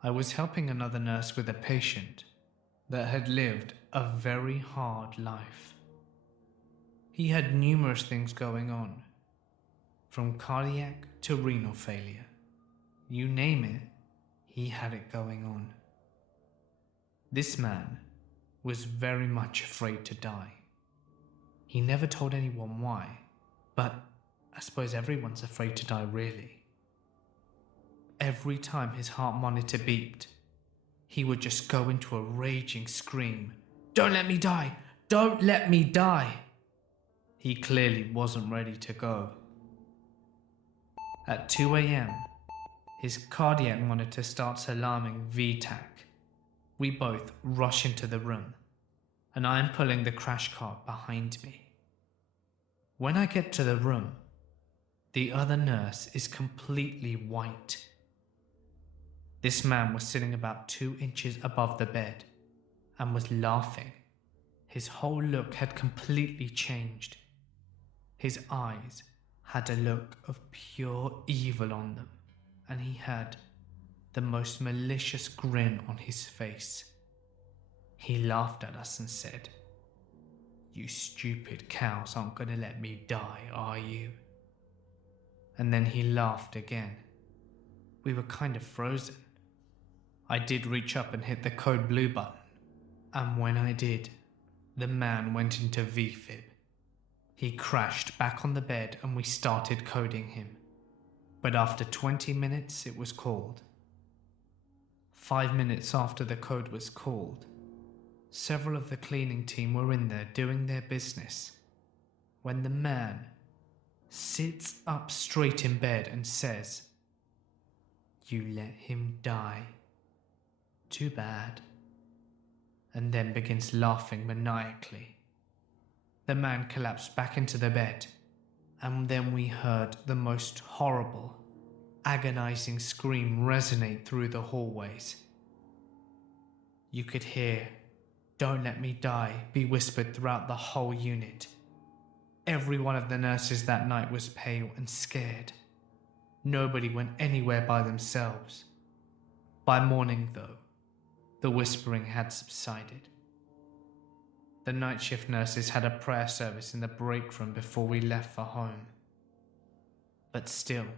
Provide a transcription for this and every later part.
I was helping another nurse with a patient that had lived a very hard life. He had numerous things going on, from cardiac to renal failure. You name it, he had it going on. This man was very much afraid to die. He never told anyone why, but I suppose everyone's afraid to die really. Every time his heart monitor beeped, he would just go into a raging scream. "Don't let me die! Don't let me die!" He clearly wasn't ready to go. At 2 a.m, his cardiac monitor starts alarming VTAC. We both rush into the room, and I'm pulling the crash cart behind me. When I get to the room, the other nurse is completely white. This man was sitting about 2 inches above the bed and was laughing. His whole look had completely changed. His eyes had a look of pure evil on them, and he had the most malicious grin on his face. He laughed at us and said, "You stupid cows aren't going to let me die, are you?" And then he laughed again. We were kind of frozen. I did reach up and hit the code blue button, and when I did, the man went into VFib. He crashed back on the bed and we started coding him. But after 20 minutes it was called. 5 minutes after the code was called, several of the cleaning team were in there doing their business, when the man sits up straight in bed and says, "You let him die. Too bad," and then begins laughing maniacally. The man collapsed back into the bed, and then we heard the most horrible, agonizing scream resonate through the hallways. You could hear "Don't let me die" be whispered throughout the whole unit. Every one of the nurses that night was pale and scared. Nobody went anywhere by themselves. By morning, though, the whispering had subsided. The night shift nurses had a prayer service in the break room before we left for home. But still,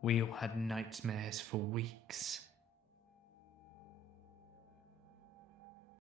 we all had nightmares for weeks.